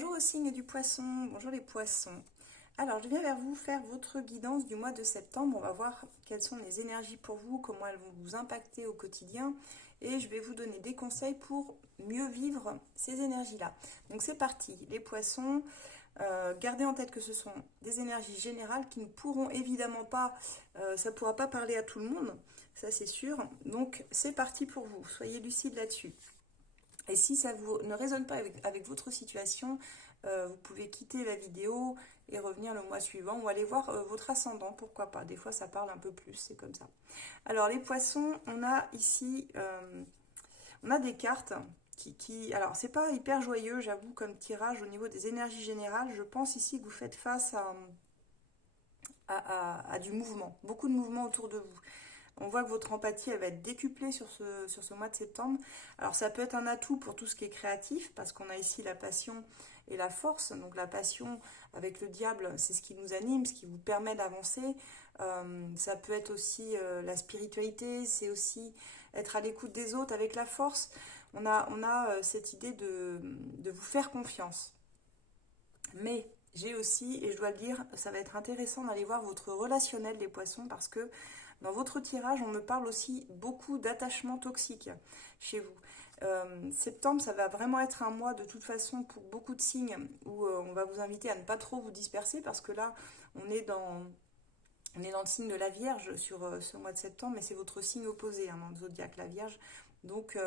Bonjour au signe du poisson, bonjour les poissons. Alors je viens vers vous faire votre guidance du mois de septembre. On va voir quelles sont les énergies pour vous, comment elles vont vous impacter au quotidien. Et je vais vous donner des conseils pour mieux vivre ces énergies-là. Donc c'est parti, les poissons. Gardez en tête que ce sont des énergies générales qui ne pourront évidemment pas, ça ne pourra pas parler à tout le monde, ça c'est sûr. Donc c'est parti pour vous, soyez lucides là-dessus. Et si ça ne résonne pas avec votre situation, vous pouvez quitter la vidéo et revenir le mois suivant ou aller voir votre ascendant, pourquoi pas. Des fois, ça parle un peu plus, c'est comme ça. Alors, les poissons, on a ici, on a des cartes alors, c'est pas hyper joyeux, j'avoue, comme tirage au niveau des énergies générales. Je pense ici que vous faites face à du mouvement, beaucoup de mouvement autour de vous. On voit que votre empathie, elle va être décuplée sur ce mois de septembre. Alors ça peut être un atout pour tout ce qui est créatif, parce qu'on a ici la passion et la force. Donc la passion avec le diable, c'est ce qui nous anime, ce qui vous permet d'avancer. Ça peut être aussi la spiritualité, c'est aussi être à l'écoute des autres avec la force. On a cette idée de vous faire confiance. Mais j'ai aussi, et je dois le dire, ça va être intéressant d'aller voir votre relationnel des poissons parce que dans votre tirage, on me parle aussi beaucoup d'attachement toxique chez vous. Septembre, ça va vraiment être un mois de toute façon pour beaucoup de signes où on va vous inviter à ne pas trop vous disperser parce que là, on est dans le signe de la Vierge sur ce mois de septembre, mais c'est votre signe opposé dans le zodiaque, la Vierge. Donc,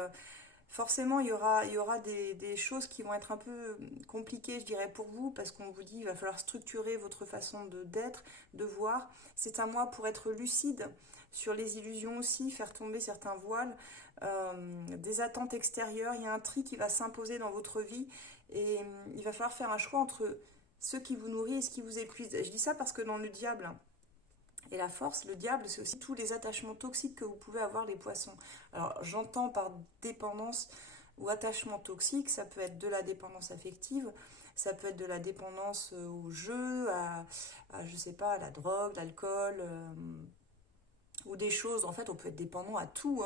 forcément, il y aura des choses qui vont être un peu compliquées, je dirais, pour vous, parce qu'on vous dit qu'il va falloir structurer votre façon d'être, de voir. C'est un mois pour être lucide sur les illusions aussi, faire tomber certains voiles, des attentes extérieures. Il y a un tri qui va s'imposer dans votre vie et il va falloir faire un choix entre ce qui vous nourrit et ce qui vous épuise. Je dis ça parce que dans le diable et la force, le diable, c'est aussi tous les attachements toxiques que vous pouvez avoir les poissons. Alors j'entends par dépendance ou attachement toxique, ça peut être de la dépendance affective, ça peut être de la dépendance au jeu, je sais pas, à la drogue, l'alcool, ou des choses, en fait on peut être dépendant à tout,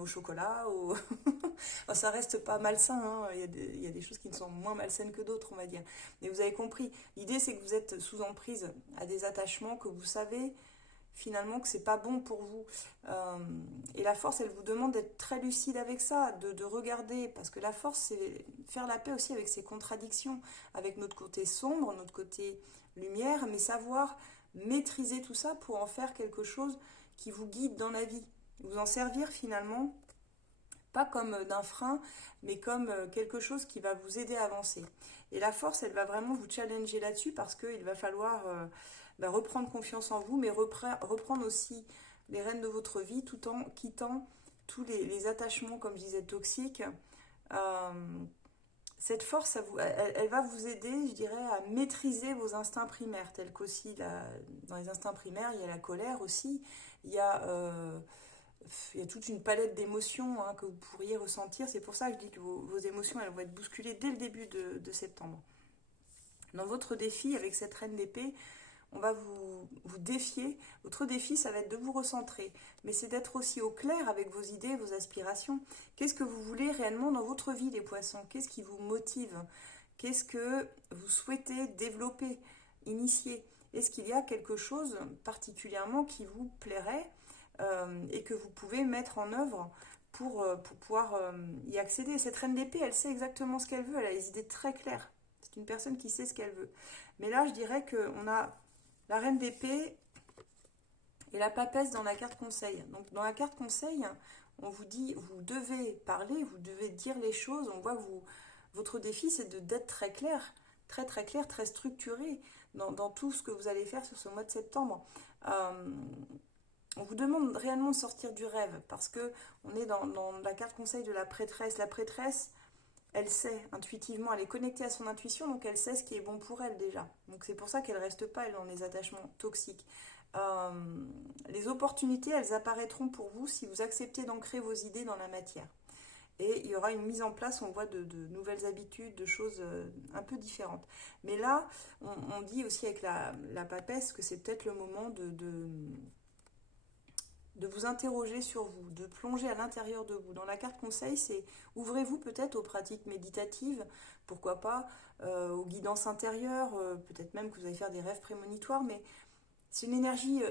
au chocolat, enfin, ça reste pas malsain, il y a des choses qui ne sont moins malsaines que d'autres, on va dire. Mais vous avez compris, l'idée c'est que vous êtes sous emprise à des attachements que vous savez finalement que c'est pas bon pour vous. Et la force, elle vous demande d'être très lucide avec ça, de regarder, parce que la force, c'est faire la paix aussi avec ses contradictions, avec notre côté sombre, notre côté lumière, mais savoir maîtriser tout ça pour en faire quelque chose qui vous guide dans la vie. Vous en servir finalement, pas comme d'un frein, mais comme quelque chose qui va vous aider à avancer. Et la force, elle va vraiment vous challenger là-dessus parce qu'il va falloir reprendre confiance en vous, mais reprendre aussi les rênes de votre vie tout en quittant tous les attachements, comme je disais, toxiques. Euh, cette force, elle va vous aider, je dirais, à maîtriser vos instincts primaires, tels qu'aussi dans les instincts primaires, il y a la colère aussi, il y a, euh, il y a toute une palette d'émotions que vous pourriez ressentir. C'est pour ça que je dis que vos émotions, elles vont être bousculées dès le début de septembre. Dans votre défi, avec cette reine d'épée, on va vous défier. Votre défi, ça va être de vous recentrer. Mais c'est d'être aussi au clair avec vos idées, vos aspirations. Qu'est-ce que vous voulez réellement dans votre vie, les poissons? Qu'est-ce qui vous motive? Qu'est-ce que vous souhaitez développer, initier? Est-ce qu'il y a quelque chose particulièrement qui vous plairait et que vous pouvez mettre en œuvre pour pouvoir y accéder? Cette reine d'épée, elle sait exactement ce qu'elle veut. Elle a les idées très claires. C'est une personne qui sait ce qu'elle veut. Mais là, je dirais qu'on a la reine d'épée et la papesse dans la carte conseil. Donc dans la carte conseil, on vous dit, vous devez parler, vous devez dire les choses. On voit que votre défi, c'est d'être très clair, très très clair, très structuré dans tout ce que vous allez faire sur ce mois de septembre. On vous demande réellement de sortir du rêve parce que on est dans la carte conseil de la prêtresse. La prêtresse, elle sait intuitivement, elle est connectée à son intuition, donc elle sait ce qui est bon pour elle déjà. Donc c'est pour ça qu'elle ne reste pas elle, dans les attachements toxiques. Euh, les opportunités, elles apparaîtront pour vous si vous acceptez d'ancrer vos idées dans la matière. Et il y aura une mise en place, on voit, de nouvelles habitudes, de choses un peu différentes. Mais là, on dit aussi avec la papesse que c'est peut-être le moment de vous interroger sur vous, de plonger à l'intérieur de vous. Dans la carte conseil, c'est ouvrez-vous peut-être aux pratiques méditatives, pourquoi pas, aux guidances intérieures, peut-être même que vous allez faire des rêves prémonitoires, mais c'est une énergie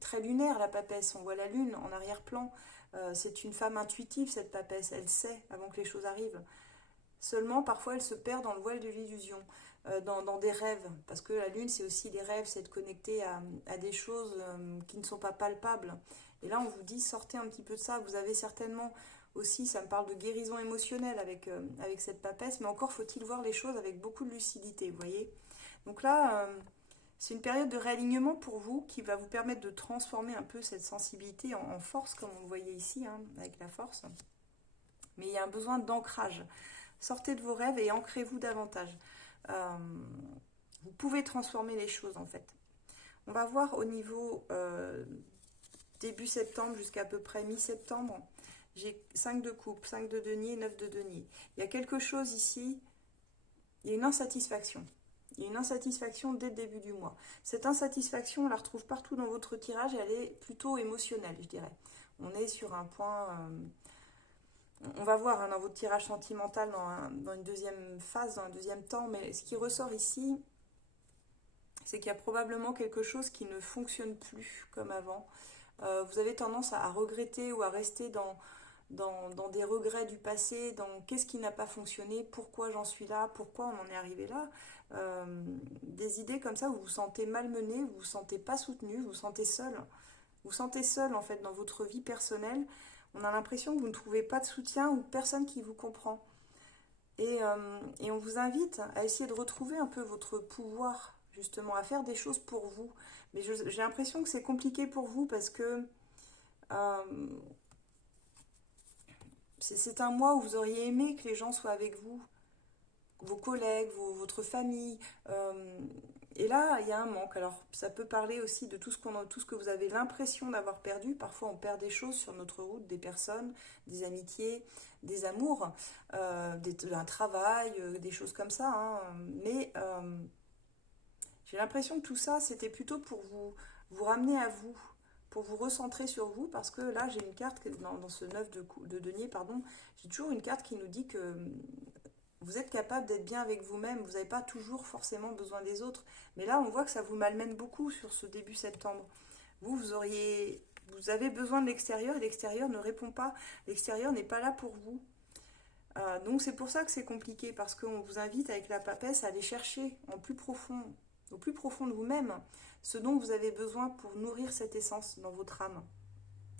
très lunaire, la papesse. On voit la lune en arrière-plan. C'est une femme intuitive, cette papesse. Elle sait avant que les choses arrivent. Seulement, parfois, elle se perd dans le voile de l'illusion, dans des rêves. Parce que la lune, c'est aussi les rêves, c'est de connecter à des choses qui ne sont pas palpables. Et là, on vous dit, sortez un petit peu de ça. Vous avez certainement aussi, ça me parle de guérison émotionnelle avec cette papesse, mais encore faut-il voir les choses avec beaucoup de lucidité, vous voyez. Donc là, c'est une période de réalignement pour vous qui va vous permettre de transformer un peu cette sensibilité en force, comme on le voyait ici, hein, avec la force. Mais il y a un besoin d'ancrage. Sortez de vos rêves et ancrez-vous davantage. Vous pouvez transformer les choses, en fait. On va voir au niveau début septembre jusqu'à peu près mi-septembre. J'ai 5 de coupe, 5 de denier, 9 de denier. Il y a quelque chose ici, il y a une insatisfaction. Il y a une insatisfaction dès le début du mois. Cette insatisfaction, on la retrouve partout dans votre tirage et elle est plutôt émotionnelle, je dirais. On est sur un point... on va voir hein, dans votre tirage sentimental dans une deuxième phase, dans un deuxième temps, mais ce qui ressort ici, c'est qu'il y a probablement quelque chose qui ne fonctionne plus comme avant. Vous avez tendance à regretter ou à rester dans des regrets du passé, dans qu'est-ce qui n'a pas fonctionné, pourquoi j'en suis là, pourquoi on en est arrivé là. Des idées comme ça où vous vous sentez malmené, vous vous sentez pas soutenu, vous vous sentez seul. Vous vous sentez seul en fait dans votre vie personnelle. On a l'impression que vous ne trouvez pas de soutien ou personne qui vous comprend. Et on vous invite à essayer de retrouver un peu votre pouvoir, justement, à faire des choses pour vous. Mais j'ai l'impression que c'est compliqué pour vous parce que euh, c'est un mois où vous auriez aimé que les gens soient avec vous, vos collègues, votre famille. Et là, il y a un manque. Alors, ça peut parler aussi de tout ce que vous avez l'impression d'avoir perdu. Parfois, on perd des choses sur notre route, des personnes, des amitiés, des amours, un travail, des choses comme ça. Hein. Mais j'ai l'impression que tout ça, c'était plutôt pour vous ramener à vous, pour vous recentrer sur vous, parce que là, j'ai une carte, dans ce 9 de denier, pardon, j'ai toujours une carte qui nous dit que vous êtes capable d'être bien avec vous-même, vous n'avez pas toujours forcément besoin des autres. Mais là, on voit que ça vous malmène beaucoup sur ce début septembre. Vous avez besoin de l'extérieur et l'extérieur ne répond pas. L'extérieur n'est pas là pour vous. Donc c'est pour ça que c'est compliqué, parce qu'on vous invite avec la papesse à aller chercher au plus profond de vous-même, ce dont vous avez besoin pour nourrir cette essence dans votre âme.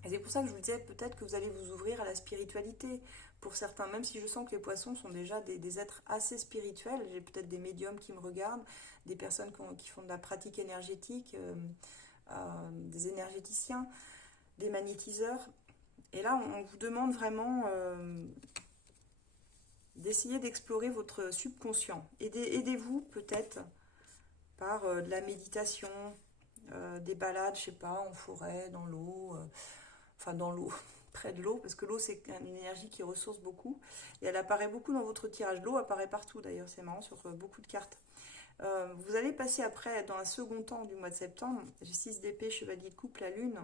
Et c'est pour ça que je vous disais peut-être que vous allez vous ouvrir à la spiritualité pour certains, même si je sens que les poissons sont déjà des êtres assez spirituels. J'ai peut-être des médiums qui me regardent, des personnes qui font de la pratique énergétique, des énergéticiens, des magnétiseurs. Et là, on vous demande vraiment d'essayer d'explorer votre subconscient. Aidez-vous peut-être par de la méditation, des balades, je sais pas, en forêt, dans l'eau, enfin dans l'eau, près de l'eau, parce que l'eau c'est une énergie qui ressource beaucoup, et elle apparaît beaucoup dans votre tirage. L'eau apparaît partout d'ailleurs, c'est marrant, sur beaucoup de cartes. Vous allez passer après, dans un second temps du mois de septembre, j'ai 6 d'épée, chevalier de coupe, la lune.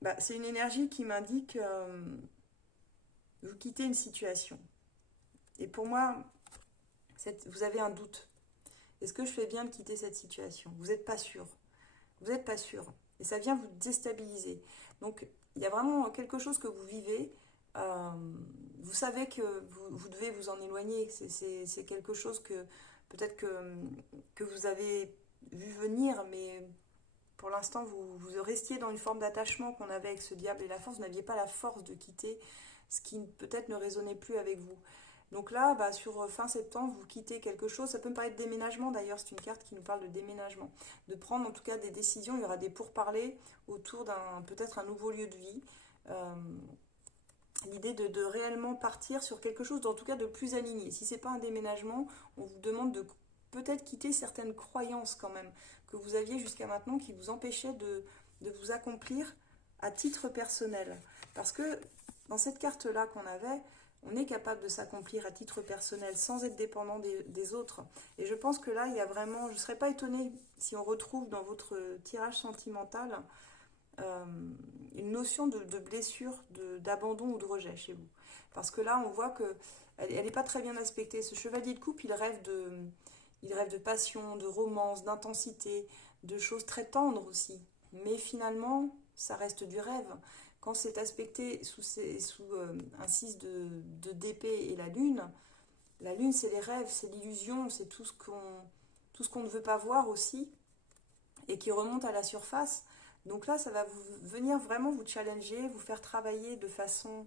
Bah, c'est une énergie qui m'indique vous quittez une situation. Et pour moi, vous avez un doute. Est-ce que je fais bien de quitter cette situation? Vous n'êtes pas sûr. Vous n'êtes pas sûr. Et ça vient vous déstabiliser. Donc, il y a vraiment quelque chose que vous vivez. Vous savez que vous devez vous en éloigner. C'est quelque chose que peut-être que vous avez vu venir, mais pour l'instant, vous restiez dans une forme d'attachement qu'on avait avec ce diable et la force. Vous n'aviez pas la force de quitter ce qui peut-être ne résonnait plus avec vous. Donc là, bah, sur fin septembre, vous quittez quelque chose. Ça peut me parler de déménagement d'ailleurs, c'est une carte qui nous parle de déménagement. De prendre en tout cas des décisions, il y aura des pourparlers autour peut-être un nouveau lieu de vie. L'idée de réellement partir sur quelque chose, en tout cas de plus aligné. Si ce n'est pas un déménagement, on vous demande de peut-être quitter certaines croyances quand même que vous aviez jusqu'à maintenant qui vous empêchaient de vous accomplir à titre personnel. Parce que dans cette carte-là qu'on avait, on est capable de s'accomplir à titre personnel sans être dépendant des autres. Et je pense que là, il y a vraiment... Je ne serais pas étonnée si on retrouve dans votre tirage sentimental une notion de blessure, d'abandon ou de rejet chez vous. Parce que là, on voit que elle n'est pas très bien aspectée. Ce chevalier de coupe, il rêve de passion, de romance, d'intensité, de choses très tendres aussi. Mais finalement, ça reste du rêve. Quand c'est aspecté sous un 6 d'épée et la lune c'est les rêves, c'est l'illusion, c'est tout ce qu'on ne veut pas voir aussi et qui remonte à la surface. Donc là, ça va venir vraiment vous challenger, vous faire travailler de façon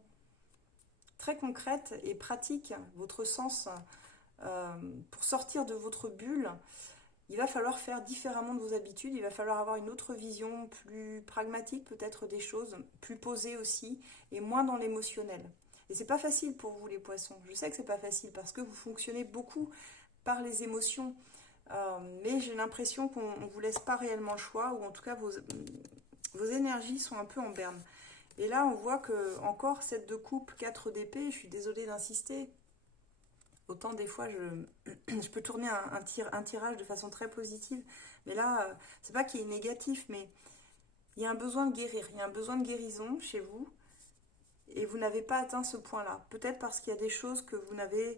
très concrète et pratique votre sens pour sortir de votre bulle. Il va falloir faire différemment de vos habitudes, il va falloir avoir une autre vision plus pragmatique peut-être des choses, plus posée aussi, et moins dans l'émotionnel. Et c'est pas facile pour vous les poissons, je sais que c'est pas facile parce que vous fonctionnez beaucoup par les émotions, mais j'ai l'impression qu'on ne vous laisse pas réellement le choix, ou en tout cas vos énergies sont un peu en berne. Et là on voit que encore 7 de coupe, 4 d'épée, je suis désolée d'insister. Autant des fois je peux tourner un tirage de façon très positive, mais là c'est pas qu'il est négatif, mais il y a un besoin de guérir, il y a un besoin de guérison chez vous, et vous n'avez pas atteint ce point-là. Peut-être parce qu'il y a des choses que vous n'avez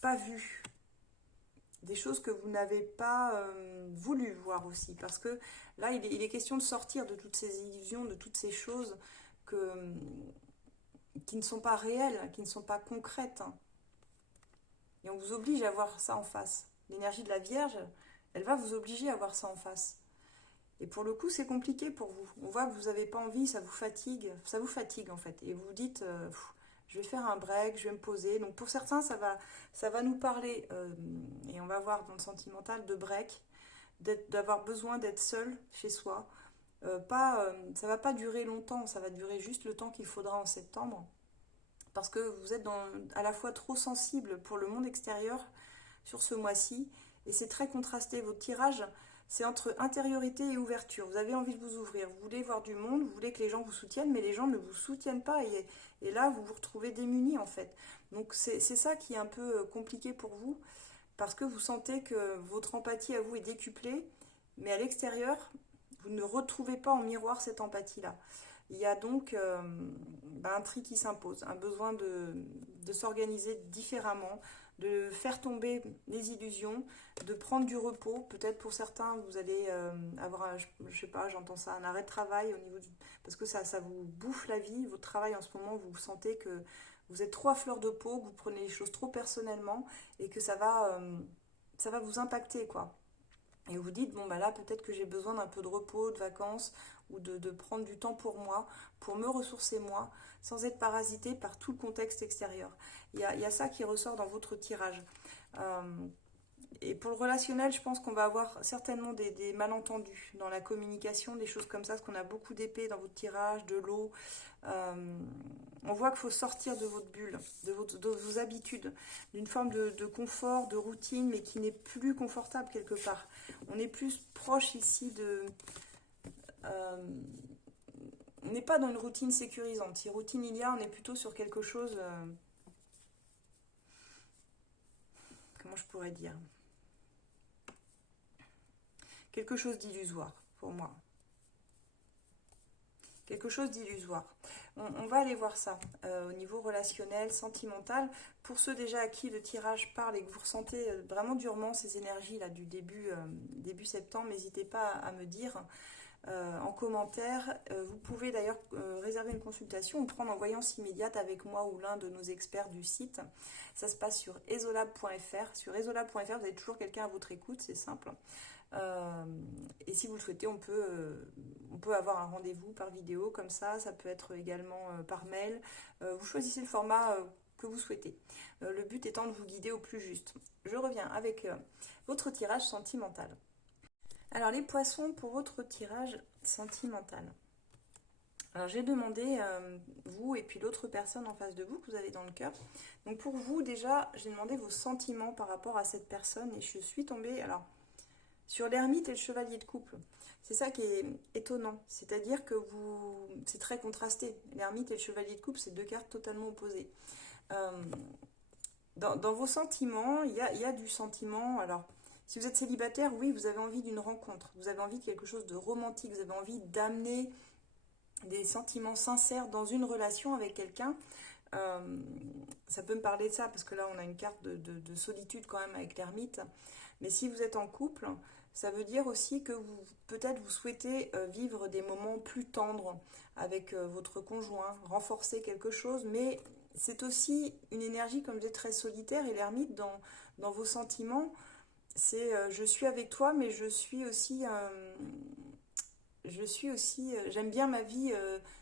pas vues, des choses que vous n'avez pas voulu voir aussi, parce que là il est question de sortir de toutes ces illusions, de toutes ces choses qui ne sont pas réelles, qui ne sont pas concrètes, hein. Et on vous oblige à voir ça en face. L'énergie de la Vierge, elle va vous obliger à voir ça en face. Et pour le coup, c'est compliqué pour vous. On voit que vous n'avez pas envie, ça vous fatigue en fait. Et vous vous dites, je vais faire un break, je vais me poser. Donc pour certains, ça va nous parler, et on va voir dans le sentimental, de break, d'avoir besoin d'être seul chez soi. Ça va pas durer longtemps, ça va durer juste le temps qu'il faudra en septembre. Parce que vous êtes à la fois trop sensible pour le monde extérieur sur ce mois-ci, et c'est très contrasté. Votre tirage, c'est entre intériorité et ouverture. Vous avez envie de vous ouvrir, vous voulez voir du monde, vous voulez que les gens vous soutiennent, mais les gens ne vous soutiennent pas, et là, vous vous retrouvez démunis en fait. Donc c'est ça qui est un peu compliqué pour vous, parce que vous sentez que votre empathie à vous est décuplée, mais à l'extérieur, vous ne retrouvez pas en miroir cette empathie-là. Il y a donc un tri qui s'impose, un besoin de s'organiser différemment, de faire tomber les illusions, de prendre du repos. Peut-être pour certains, vous allez avoir, je sais pas, j'entends ça, un arrêt de travail parce que ça vous bouffe la vie. Votre travail en ce moment, vous sentez que vous êtes trop à fleur de peau, que vous prenez les choses trop personnellement et que ça va vous impacter, quoi. Et vous dites, bon, bah là, peut-être que j'ai besoin d'un peu de repos, de vacances, ou de prendre du temps pour moi, pour me ressourcer moi, sans être parasité par tout le contexte extérieur. Il y a ça qui ressort dans votre tirage. Et pour le relationnel, je pense qu'on va avoir certainement des malentendus dans la communication, des choses comme ça, parce qu'on a beaucoup d'épées dans votre tirage, de l'eau. On voit qu'il faut sortir de votre bulle, de vos habitudes, d'une forme de confort, de routine, mais qui n'est plus confortable quelque part. On est plus proche ici on n'est pas dans une routine sécurisante. Si routine il y a, on est plutôt sur quelque chose... comment je pourrais dire? Quelque chose d'illusoire, pour moi. Quelque chose d'illusoire. On va aller voir ça au niveau relationnel, sentimental. Pour ceux déjà à qui le tirage parle et que vous ressentez vraiment durement ces énergies là du début septembre, n'hésitez pas à me dire en commentaire. Vous pouvez d'ailleurs réserver une consultation ou prendre en voyance immédiate avec moi ou l'un de nos experts du site. Ça se passe sur esolab.fr. Sur esolab.fr, vous avez toujours quelqu'un à votre écoute, c'est simple. Et si vous le souhaitez, on peut avoir un rendez-vous par vidéo comme ça peut être également par mail. Vous choisissez le format que vous souhaitez. Le but étant de vous guider au plus juste. Je reviens avec votre tirage sentimental. Alors les poissons, pour votre tirage sentimental. Alors j'ai demandé, vous et puis l'autre personne en face de vous que vous avez dans le cœur. Donc pour vous déjà, j'ai demandé vos sentiments par rapport à cette personne et je suis tombée sur l'ermite et le chevalier de coupe. C'est ça qui est étonnant, c'est-à-dire que c'est très contrasté. L'ermite et le chevalier de coupe, c'est deux cartes totalement opposées. Dans vos sentiments, il y a du sentiment, alors Si vous êtes célibataire, oui, vous avez envie d'une rencontre, vous avez envie de quelque chose de romantique, vous avez envie d'amener des sentiments sincères dans une relation avec quelqu'un. Euh, Ça peut me parler de ça, parce que là, on a une carte de solitude quand même avec l'ermite. Mais si vous êtes en couple, ça veut dire aussi que vous, peut-être vous souhaitez vivre des moments plus tendres avec votre conjoint, renforcer quelque chose, mais c'est aussi une énergie, comme je dis, très solitaire, et l'ermite, dans vos sentiments, c'est je suis avec toi, mais j'aime bien ma vie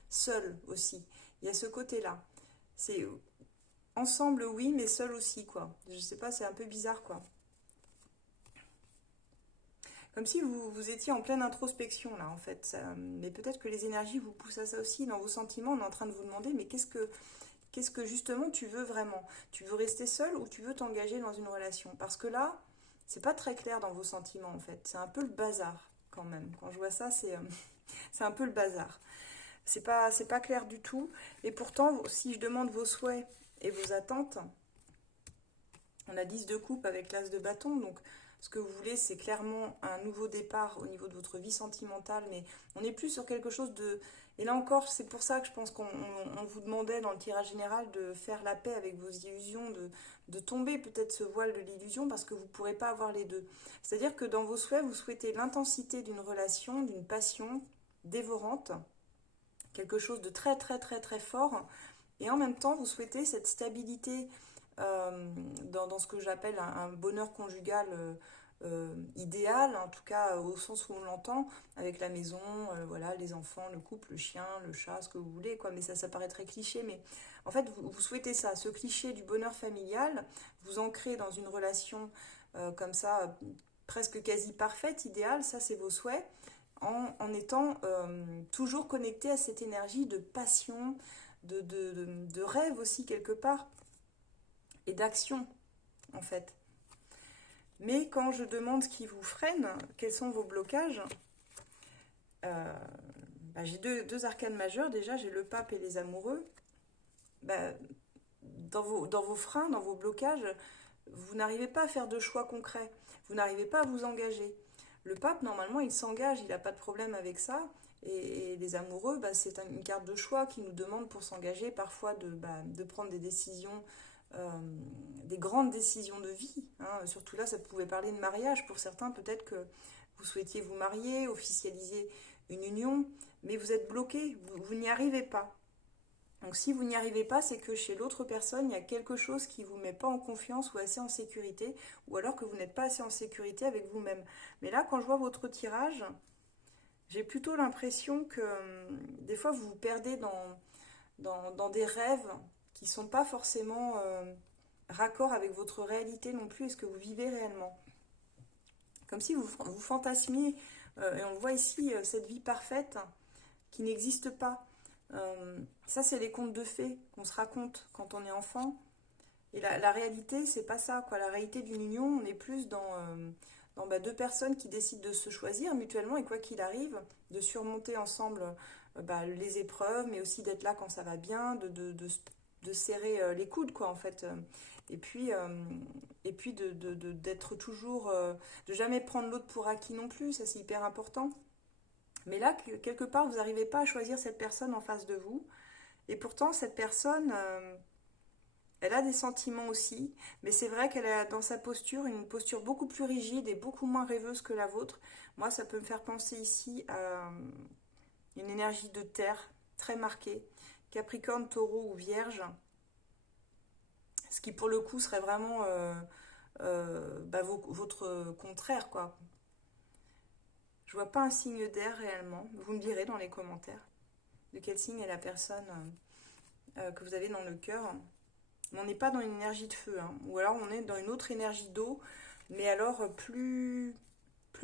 seule aussi. Il y a ce côté-là. C'est ensemble, oui, mais seul aussi, quoi. Je sais pas, c'est un peu bizarre, quoi. Comme si vous étiez en pleine introspection, là, en fait. Mais peut-être que les énergies vous poussent à ça aussi. Dans vos sentiments, on est en train de vous demander, mais qu'est-ce que justement tu veux vraiment? Tu veux rester seul ou tu veux t'engager dans une relation? Parce que là, c'est pas très clair dans vos sentiments, en fait. C'est un peu le bazar, quand même. Quand je vois ça, c'est un peu le bazar. C'est pas clair du tout. Et pourtant, si je demande vos souhaits et vos attentes, on a 10 de coupe avec l'as de bâton, donc ce que vous voulez, c'est clairement un nouveau départ au niveau de votre vie sentimentale, mais on n'est plus sur quelque chose de... Et là encore, c'est pour ça que je pense qu'on vous demandait dans le tirage général de faire la paix avec vos illusions, de tomber peut-être ce voile de l'illusion, parce que vous ne pourrez pas avoir les deux. C'est-à-dire que dans vos souhaits, vous souhaitez l'intensité d'une relation, d'une passion dévorante, quelque chose de très très très très fort, et en même temps, vous souhaitez cette stabilité dans ce que j'appelle un bonheur conjugal idéal, en tout cas au sens où on l'entend, avec la maison, voilà, les enfants, le couple, le chien, le chat, ce que vous voulez, quoi. Mais ça paraît très cliché, mais en fait, vous souhaitez ça, ce cliché du bonheur familial, vous ancrez dans une relation comme ça, presque quasi parfaite, idéale, ça c'est vos souhaits, en étant toujours connecté à cette énergie de passion, de rêve aussi quelque part, et d'action en fait. Mais quand je demande ce qui vous freine, quels sont vos blocages, euh, j'ai deux arcanes majeures. Déjà, j'ai le pape et les amoureux. Bah, dans vos freins, dans vos blocages, vous n'arrivez pas à faire de choix concrets. Vous n'arrivez pas à vous engager. Le pape, normalement, il s'engage, il n'a pas de problème avec ça. Et les amoureux, c'est une carte de choix qui nous demande pour s'engager parfois de prendre des décisions, euh, des grandes décisions de vie, hein. Surtout là, ça pouvait parler de mariage. Pour certains, peut-être que vous souhaitiez vous marier, officialiser une union, mais vous êtes bloqué, vous n'y arrivez pas. Donc si vous n'y arrivez pas, c'est que chez l'autre personne, il y a quelque chose qui ne vous met pas en confiance ou assez en sécurité, ou alors que vous n'êtes pas assez en sécurité avec vous-même. Mais là, quand je vois votre tirage, j'ai plutôt l'impression que des fois, vous vous perdez dans des rêves qui ne sont pas forcément raccord avec votre réalité non plus et ce que vous vivez réellement. Comme si vous fantasmiez, et on le voit ici, cette vie parfaite qui n'existe pas. Ça, c'est les contes de fées qu'on se raconte quand on est enfant. Et la réalité, c'est pas ça, quoi. La réalité d'une union, on est plus dans deux personnes qui décident de se choisir mutuellement et quoi qu'il arrive, de surmonter ensemble les épreuves, mais aussi d'être là quand ça va bien, de serrer les coudes, quoi, en fait. Et puis, d'être toujours, de jamais prendre l'autre pour acquis non plus, ça c'est hyper important. Mais là, quelque part, vous n'arrivez pas à choisir cette personne en face de vous. Et pourtant, cette personne, elle a des sentiments aussi. Mais c'est vrai qu'elle a dans sa posture une posture beaucoup plus rigide et beaucoup moins rêveuse que la vôtre. Moi, ça peut me faire penser ici à une énergie de terre très marquée. Capricorne, taureau ou vierge. Ce qui, pour le coup, serait vraiment votre contraire, quoi. Je vois pas un signe d'air réellement. Vous me direz dans les commentaires de quel signe est la personne que vous avez dans le cœur. Mais on n'est pas dans une énergie de feu, hein. Ou alors on est dans une autre énergie d'eau, mais alors plus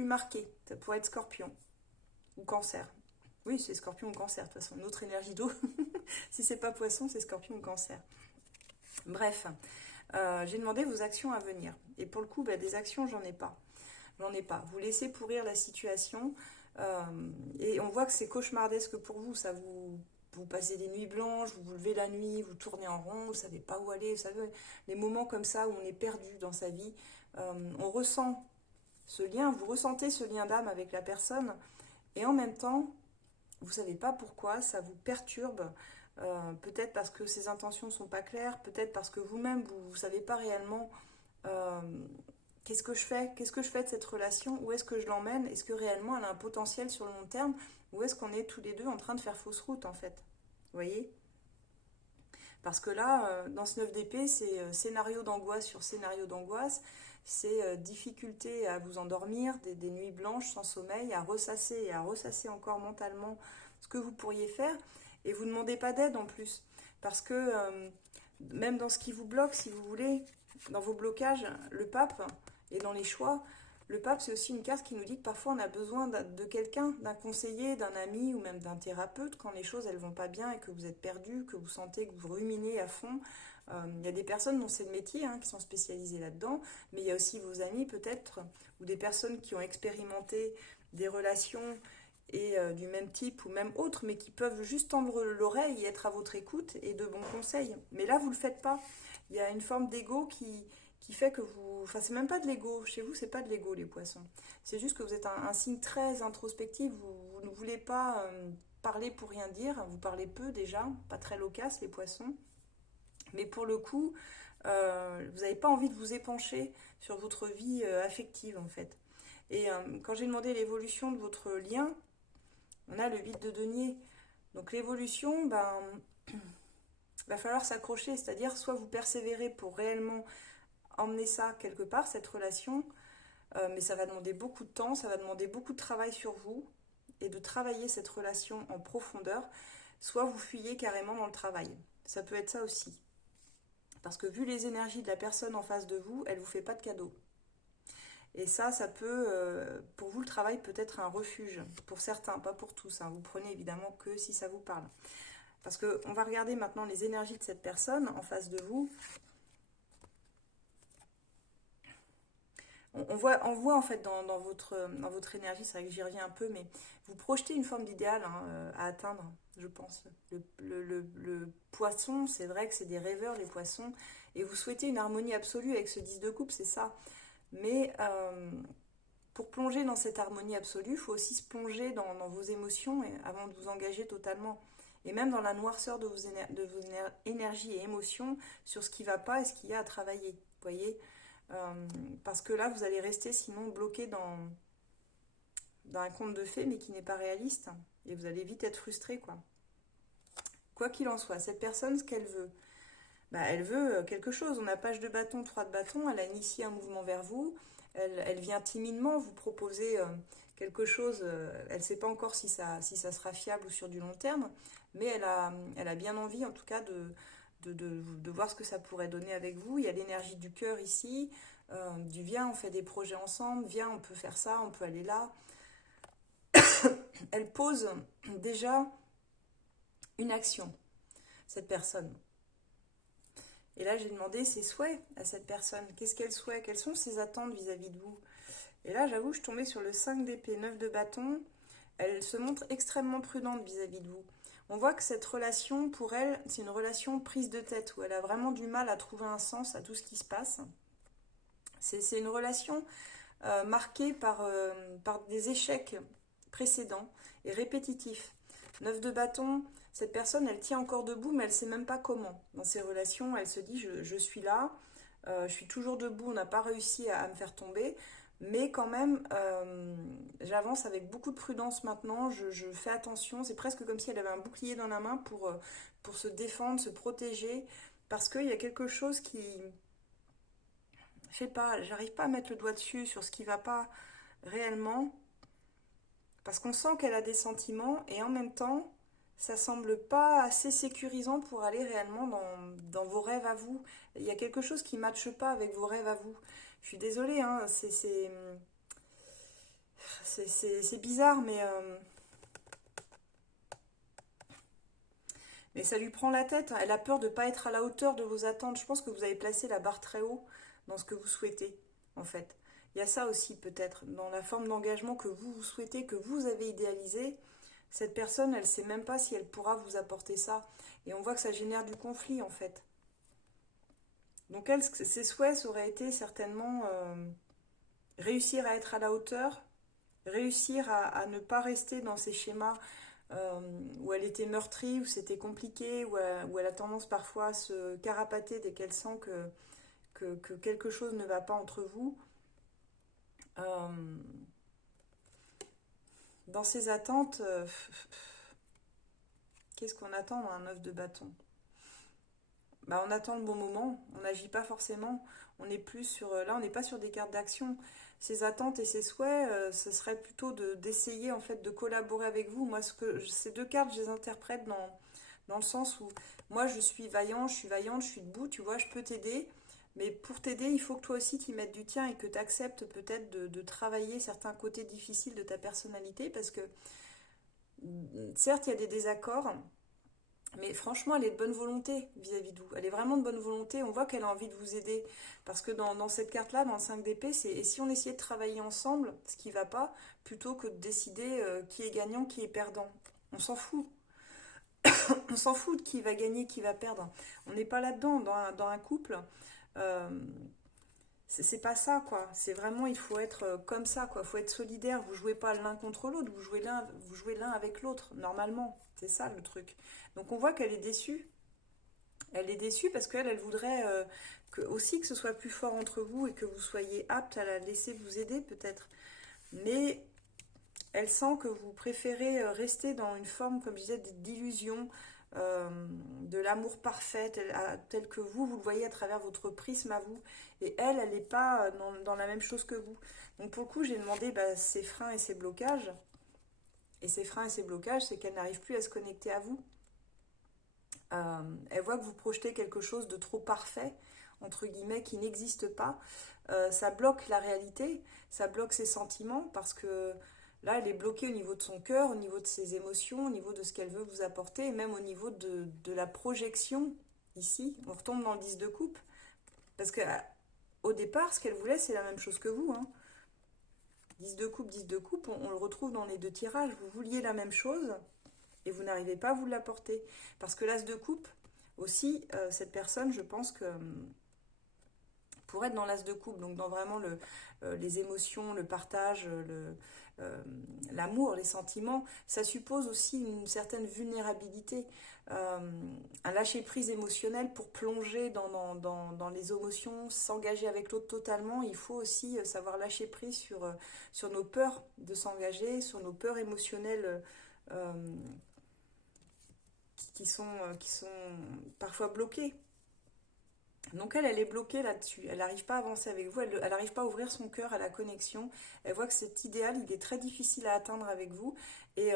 marquée. Ça pourrait être scorpion ou cancer. Oui, c'est scorpion ou cancer, de toute façon, une autre énergie d'eau. Si c'est pas poisson, c'est scorpion ou cancer. Bref, j'ai demandé vos actions à venir. Et pour le coup, des actions, j'en ai pas. J'en ai pas. Vous laissez pourrir la situation. Et on voit que c'est cauchemardesque pour vous. Vous passez des nuits blanches, vous vous levez la nuit, vous tournez en rond, vous ne savez pas où aller. Vous savez, les moments comme ça où on est perdu dans sa vie, on ressent ce lien, vous ressentez ce lien d'âme avec la personne, et en même temps, vous ne savez pas pourquoi, ça vous perturbe, peut-être parce que ses intentions ne sont pas claires, peut-être parce que vous-même, vous ne savez pas réellement euh, qu'est-ce que je fais, qu'est-ce que je fais de cette relation, où est-ce que je l'emmène, est-ce que réellement elle a un potentiel sur le long terme, ou est-ce qu'on est tous les deux en train de faire fausse route en fait, vous voyez? Parce que là, dans ce 9 d'épée, c'est scénario d'angoisse sur scénario d'angoisse, c'est difficulté à vous endormir, des nuits blanches sans sommeil, à ressasser et à ressasser encore mentalement ce que vous pourriez faire, et vous ne demandez pas d'aide en plus. Parce que même dans ce qui vous bloque, si vous voulez, dans vos blocages, le pape, et dans les choix, le pape, c'est aussi une carte qui nous dit que parfois on a besoin de quelqu'un, d'un conseiller, d'un ami ou même d'un thérapeute quand les choses elles vont pas bien et que vous êtes perdu, que vous sentez que vous ruminez à fond. Il y a des personnes dont c'est le métier, hein, qui sont spécialisées là-dedans, mais il y a aussi vos amis peut-être, ou des personnes qui ont expérimenté des relations et du même type ou même autre, mais qui peuvent juste tendre l'oreille et être à votre écoute et de bons conseils. Mais là, vous ne le faites pas. Il y a une forme d'ego qui fait que vous... Enfin, c'est même pas de l'ego. Chez vous, c'est pas de l'ego, les poissons. C'est juste que vous êtes un signe très introspectif. Vous ne voulez pas parler pour rien dire. Vous parlez peu déjà, pas très loquace, les poissons. Mais pour le coup, vous n'avez pas envie de vous épancher sur votre vie affective, en fait. Et quand j'ai demandé l'évolution de votre lien, on a le 8 de denier. Donc l'évolution, ben, va falloir s'accrocher, c'est-à-dire soit vous persévérez pour réellement emmener ça quelque part, cette relation, mais ça va demander beaucoup de temps, ça va demander beaucoup de travail sur vous et de travailler cette relation en profondeur, soit vous fuyez carrément dans le travail. Ça peut être ça aussi. Parce que vu les énergies de la personne en face de vous, elle ne vous fait pas de cadeau. Et ça peut, pour vous, le travail peut être un refuge. Pour certains, pas pour tous. Hein. Vous prenez évidemment que si ça vous parle. Parce qu'on va regarder maintenant les énergies de cette personne en face de vous. On voit en fait dans votre énergie, c'est vrai que j'y reviens un peu, mais vous projetez une forme d'idéal hein, à atteindre, je pense. Le poisson, c'est vrai que c'est des rêveurs, les poissons, et vous souhaitez une harmonie absolue avec ce 10 de coupe, c'est ça. Mais pour plonger dans cette harmonie absolue, il faut aussi se plonger dans vos émotions avant de vous engager totalement. Et même dans la noirceur de vos énergies et émotions sur ce qui ne va pas et ce qu'il y a à travailler. Vous voyez parce que là, vous allez rester sinon bloqué dans un conte de fées, mais qui n'est pas réaliste. Et vous allez vite être frustré, quoi. Quoi qu'il en soit, cette personne, ce qu'elle veut, bah, elle veut quelque chose. On a page de bâton, 3 de bâton, elle a initié un mouvement vers vous, elle vient timidement vous proposer quelque chose, elle ne sait pas encore si ça sera fiable ou sur du long terme, mais elle a bien envie en tout cas de voir ce que ça pourrait donner avec vous. Il y a l'énergie du cœur ici, du viens, on fait des projets ensemble, viens, on peut faire ça, on peut aller là. Elle pose déjà une action, cette personne. Et là, j'ai demandé ses souhaits à cette personne. Qu'est-ce qu'elle souhaite? Quelles sont ses attentes vis-à-vis de vous? Et là, j'avoue, je suis tombée sur le 5 d'épée, 9 de bâton. Elle se montre extrêmement prudente vis-à-vis de vous. On voit que cette relation, pour elle, c'est une relation prise de tête, où elle a vraiment du mal à trouver un sens à tout ce qui se passe. C'est une relation marquée par des échecs précédents et répétitifs. 9 de bâton, cette personne, elle tient encore debout, mais elle ne sait même pas comment. Dans ses relations, elle se dit, je suis là, je suis toujours debout, on n'a pas réussi à me faire tomber, mais quand même, j'avance avec beaucoup de prudence maintenant, je fais attention, c'est presque comme si elle avait un bouclier dans la main pour se défendre, se protéger, parce qu'il y a quelque chose qui... Je sais pas, j'arrive pas à mettre le doigt dessus sur ce qui va pas réellement, parce qu'on sent qu'elle a des sentiments, et en même temps, ça semble pas assez sécurisant pour aller réellement dans vos rêves à vous. Il y a quelque chose qui ne matche pas avec vos rêves à vous. Je suis désolée, hein, c'est bizarre, mais ça lui prend la tête. Elle a peur de ne pas être à la hauteur de vos attentes. Je pense que vous avez placé la barre très haut dans ce que vous souhaitez, en fait. Il y a ça aussi, peut-être, dans la forme d'engagement que vous souhaitez, que vous avez idéalisé. Cette personne, elle ne sait même pas si elle pourra vous apporter ça. Et on voit que ça génère du conflit, en fait. Donc elle, ses souhaits auraient été certainement réussir à être à la hauteur, réussir à ne pas rester dans ces schémas où elle était meurtrie, où c'était compliqué, où elle a tendance parfois à se carapater dès qu'elle sent que quelque chose ne va pas entre vous. Euh, dans ces attentes, qu'est-ce qu'on attend dans un œuf de bâton? Bah, on attend le bon moment, on n'agit pas forcément, on est plus sur, là on n'est pas sur des cartes d'action. Ces attentes et ces souhaits, ce serait plutôt d'essayer en fait de collaborer avec vous. Moi, ces deux cartes, je les interprète dans le sens où moi je suis vaillant, je suis vaillante, je suis debout, tu vois, je peux t'aider, mais pour t'aider, il faut que toi aussi tu y mettes du tien et que tu acceptes peut-être de travailler certains côtés difficiles de ta personnalité parce que certes il y a des désaccords, mais franchement, elle est de bonne volonté vis-à-vis de vous. Elle est vraiment de bonne volonté. On voit qu'elle a envie de vous aider. Parce que dans cette carte-là, dans le 5 d'épée, c'est et si on essayait de travailler ensemble, ce qui ne va pas, plutôt que de décider qui est gagnant, qui est perdant. On s'en fout. On s'en fout de qui va gagner, qui va perdre. On n'est pas là-dedans. Dans un couple, euh, c'est pas ça, quoi. C'est vraiment, il faut être comme ça, quoi. Il faut être solidaire. Vous jouez pas l'un contre l'autre, vous jouez l'un avec l'autre, normalement. C'est ça le truc. Donc on voit qu'elle est déçue. Elle est déçue parce qu'elle, elle voudrait aussi que ce soit plus fort entre vous et que vous soyez apte à la laisser vous aider peut-être. Mais elle sent que vous préférez rester dans une forme, comme je disais, d'illusion, de l'amour parfait, tel que vous le voyez à travers votre prisme à vous. Et elle n'est pas dans la même chose que vous. Donc pour le coup, j'ai demandé ses freins et ses blocages. Et ses freins et ses blocages, c'est qu'elle n'arrive plus à se connecter à vous. Elle voit que vous projetez quelque chose de trop parfait, entre guillemets, qui n'existe pas. Ça bloque la réalité, ça bloque ses sentiments, parce que là, elle est bloquée au niveau de son cœur, au niveau de ses émotions, au niveau de ce qu'elle veut vous apporter, et même au niveau de la projection, ici. On retombe dans le 10 de coupe, parce que au départ, ce qu'elle voulait, c'est la même chose que vous. Hein. 10 de coupe, on le retrouve dans les deux tirages. Vous vouliez la même chose, et vous n'arrivez pas à vous l'apporter. Parce que l'as de coupe, aussi, cette personne, je pense que pour être dans l'as de coupe, donc dans vraiment les émotions, le partage, l'amour, les sentiments, ça suppose aussi une certaine vulnérabilité, un lâcher-prise émotionnel pour plonger dans les émotions, s'engager avec l'autre totalement. Il faut aussi savoir lâcher prise sur nos peurs de s'engager, sur nos peurs émotionnelles qui sont parfois bloquées. Donc elle est bloquée là-dessus. Elle n'arrive pas à avancer avec vous. Elle n'arrive pas à ouvrir son cœur à la connexion. Elle voit que cet idéal, il est très difficile à atteindre avec vous. Et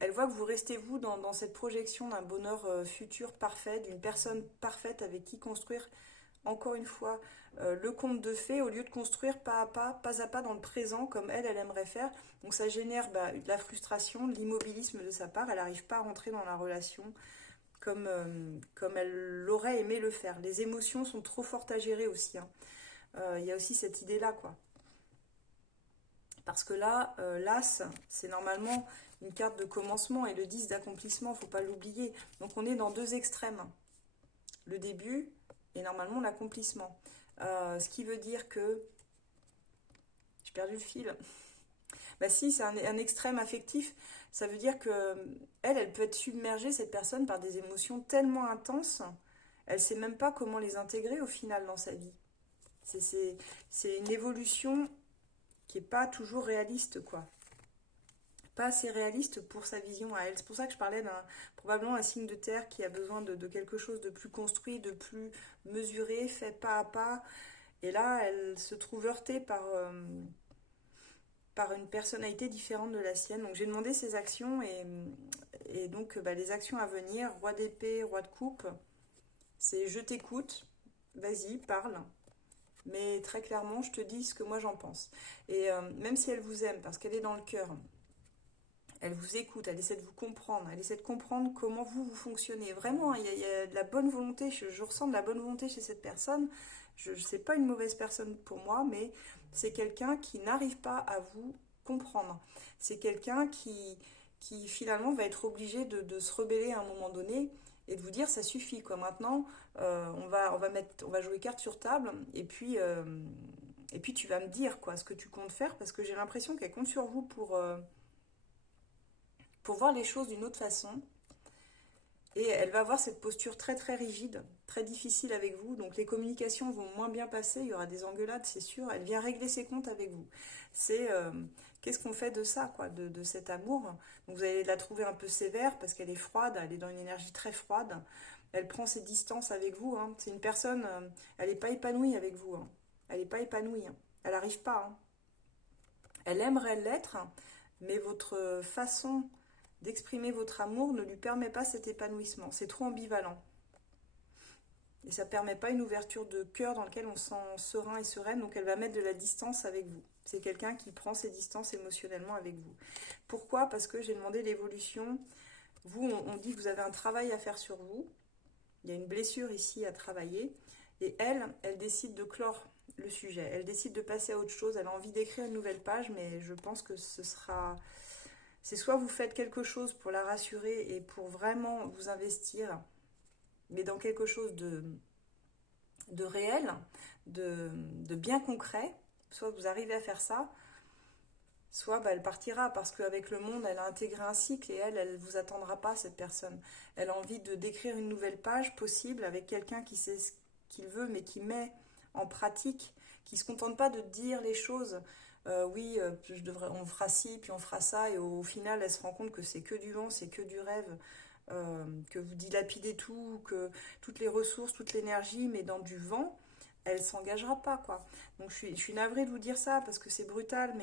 elle voit que vous restez vous dans cette projection d'un bonheur futur parfait, d'une personne parfaite avec qui construire, encore une fois, le conte de fées, au lieu de construire pas à pas dans le présent, comme elle aimerait faire. Donc ça génère de la frustration, de l'immobilisme de sa part. Elle n'arrive pas à rentrer dans la relation comme elle l'aurait aimé le faire. Les émotions sont trop fortes à gérer aussi. Hein. Y a aussi cette idée-là, quoi. Parce que là, l'As, c'est normalement une carte de commencement et le 10 d'accomplissement, faut pas l'oublier. Donc on est dans deux extrêmes. Le début et normalement l'accomplissement. Ce qui veut dire que... J'ai perdu le fil. Bah si, c'est un extrême affectif. Ça veut dire que elle peut être submergée, cette personne, par des émotions tellement intenses, elle sait même pas comment les intégrer au final dans sa vie. C'est une évolution qui est pas toujours réaliste, quoi. Pas assez réaliste pour sa vision à elle. C'est pour ça que je parlais d'un probablement un signe de terre qui a besoin de quelque chose de plus construit, de plus mesuré, fait pas à pas. Et là, elle se trouve heurtée par une personnalité différente de la sienne. Donc j'ai demandé ses actions et donc les actions à venir, roi d'épée, roi de coupe, c'est je t'écoute, vas-y, parle, mais très clairement je te dis ce que moi j'en pense. Et même si elle vous aime, parce qu'elle est dans le cœur, elle vous écoute, elle essaie de vous comprendre, elle essaie de comprendre comment vous fonctionnez. Vraiment, il y a de la bonne volonté, je ressens de la bonne volonté chez cette personne. C'est pas une mauvaise personne pour moi, mais c'est quelqu'un qui n'arrive pas à vous comprendre. C'est quelqu'un qui finalement va être obligé de se rebeller à un moment donné et de vous dire ça suffit quoi. Maintenant, on va jouer carte sur table et puis Et puis tu vas me dire quoi, ce que tu comptes faire, parce que j'ai l'impression qu'elle compte sur vous pour voir les choses d'une autre façon. Et elle va avoir cette posture très très rigide, très difficile avec vous. Donc les communications vont moins bien passer, il y aura des engueulades, c'est sûr. Elle vient régler ses comptes avec vous. C'est qu'est-ce qu'on fait de ça, quoi, de cet amour. Donc vous allez la trouver un peu sévère parce qu'elle est froide, elle est dans une énergie très froide. Elle prend ses distances avec vous. Hein. C'est une personne, elle n'est pas épanouie avec vous. Hein. Elle n'est pas épanouie. Hein. Elle n'arrive pas. Hein. Elle aimerait l'être, mais votre façon d'exprimer votre amour ne lui permet pas cet épanouissement. C'est trop ambivalent. Et ça ne permet pas une ouverture de cœur dans laquelle on se sent serein et sereine, donc elle va mettre de la distance avec vous. C'est quelqu'un qui prend ses distances émotionnellement avec vous. Pourquoi? Parce que j'ai demandé l'évolution. Vous, on dit que vous avez un travail à faire sur vous. Il y a une blessure ici à travailler. Et elle décide de clore le sujet. Elle décide de passer à autre chose. Elle a envie d'écrire une nouvelle page, mais je pense que ce sera... C'est soit vous faites quelque chose pour la rassurer et pour vraiment vous investir, mais dans quelque chose de réel, de bien concret, soit vous arrivez à faire ça, soit bah, elle partira parce qu'avec le monde, elle a intégré un cycle et elle ne vous attendra pas, cette personne. Elle a envie de d'écrire une nouvelle page possible avec quelqu'un qui sait ce qu'il veut, mais qui met en pratique, qui ne se contente pas de dire les choses. Oui, on fera ci, puis on fera ça, et au final, elle se rend compte que c'est que du vent, c'est que du rêve, que vous dilapidez tout, que toutes les ressources, toute l'énergie, mais dans du vent, elle ne s'engagera pas, quoi. Donc je suis navrée de vous dire ça, parce que c'est brutal,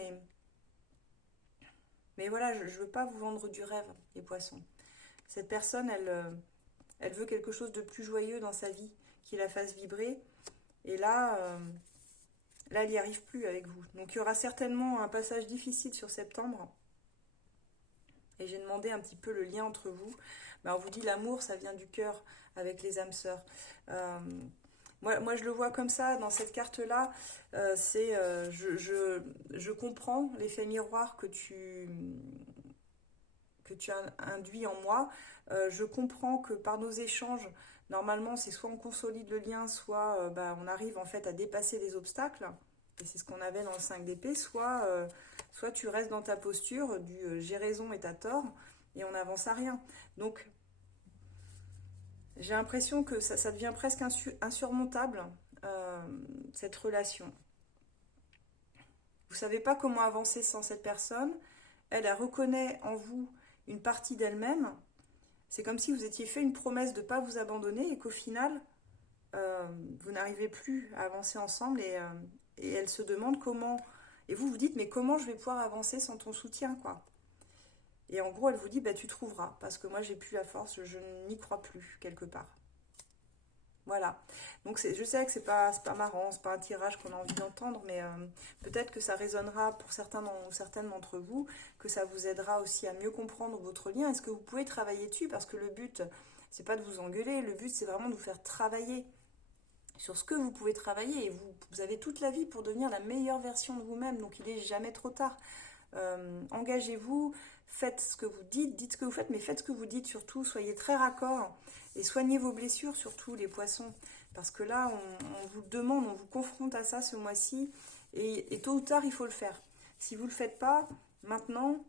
mais voilà, je ne veux pas vous vendre du rêve, les poissons. Cette personne, elle veut quelque chose de plus joyeux dans sa vie, qui la fasse vibrer, et là, elle n'y arrive plus avec vous. Donc il y aura certainement un passage difficile sur septembre. Et j'ai demandé un petit peu le lien entre vous. Ben, on vous dit l'amour, ça vient du cœur avec les âmes sœurs. Moi, je le vois comme ça, dans cette carte-là. Je comprends l'effet miroir que tu as induit en moi. Je comprends que par nos échanges, normalement, c'est soit on consolide le lien, soit on arrive en fait à dépasser les obstacles. Et c'est ce qu'on avait dans le 5 d'épée. Soit tu restes dans ta posture du j'ai raison et t'as tort, et on n'avance à rien. Donc, j'ai l'impression que ça devient presque insurmontable, cette relation. Vous ne savez pas comment avancer sans cette personne. Elle reconnaît en vous une partie d'elle-même. C'est comme si vous étiez fait une promesse de ne pas vous abandonner et qu'au final, vous n'arrivez plus à avancer ensemble et elle se demande comment... Et vous vous dites, mais comment je vais pouvoir avancer sans ton soutien, quoi. Et en gros, elle vous dit, bah, tu trouveras, parce que moi, j'ai plus la force, je n'y crois plus, quelque part. Voilà. Donc je sais que c'est pas marrant, c'est pas un tirage qu'on a envie d'entendre, mais peut-être que ça résonnera pour certains ou certaines d'entre vous, que ça vous aidera aussi à mieux comprendre votre lien. Est-ce que vous pouvez travailler dessus? Parce que le but, c'est pas de vous engueuler, le but c'est vraiment de vous faire travailler sur ce que vous pouvez travailler. Et vous avez toute la vie pour devenir la meilleure version de vous-même, donc il n'est jamais trop tard. Engagez-vous, faites ce que vous dites ce que vous faites, mais faites ce que vous dites surtout, soyez très raccord et soignez vos blessures surtout, les poissons, parce que là on vous demande, on vous confronte à ça ce mois-ci, et tôt ou tard il faut le faire. Si vous ne le faites pas maintenant,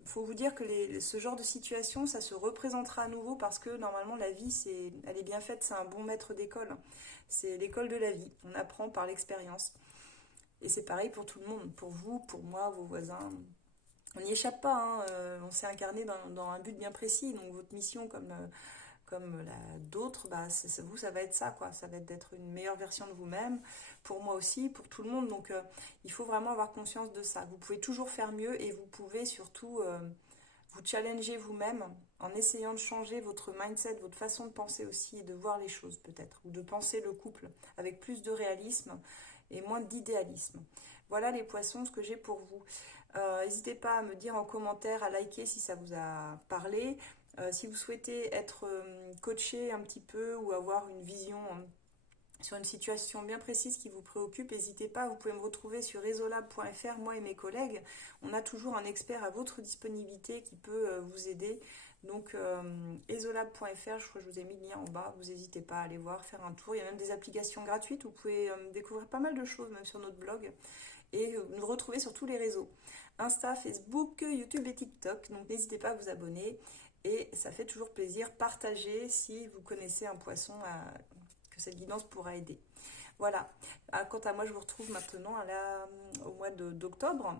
il faut vous dire que ce genre de situation, ça se représentera à nouveau, parce que normalement la vie, elle est bien faite, c'est un bon maître d'école, c'est l'école de la vie, on apprend par l'expérience. Et c'est pareil pour tout le monde, pour vous, pour moi, vos voisins. On n'y échappe pas, hein. On s'est incarné dans un but bien précis. Donc votre mission, comme d'autres, bah, vous, ça va être ça, quoi. Ça va être d'être une meilleure version de vous-même, pour moi aussi, pour tout le monde. Donc il faut vraiment avoir conscience de ça. Vous pouvez toujours faire mieux, et vous pouvez surtout vous challenger vous-même en essayant de changer votre mindset, votre façon de penser aussi, et de voir les choses peut-être, ou de penser le couple avec plus de réalisme et moins d'idéalisme. Voilà les poissons, ce que j'ai pour vous. N'hésitez pas à me dire en commentaire, à liker si ça vous a parlé. Si vous souhaitez être coaché un petit peu ou avoir une vision sur une situation bien précise qui vous préoccupe, n'hésitez pas, vous pouvez me retrouver sur esolab.fr, moi et mes collègues. On a toujours un expert à votre disponibilité qui peut vous aider. Donc esolab.fr, je crois que je vous ai mis le lien en bas, vous n'hésitez pas à aller voir, faire un tour. Il y a même des applications gratuites, vous pouvez découvrir pas mal de choses, même sur notre blog. Et nous retrouver sur tous les réseaux. Insta, Facebook, YouTube et TikTok. Donc n'hésitez pas à vous abonner. Et ça fait toujours plaisir. Partagez si vous connaissez un poisson que cette guidance pourra aider. Voilà. Quant à moi, je vous retrouve maintenant au mois d'octobre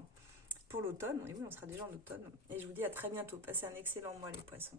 pour l'automne. Et oui, on sera déjà en automne. Et je vous dis à très bientôt. Passez un excellent mois les poissons.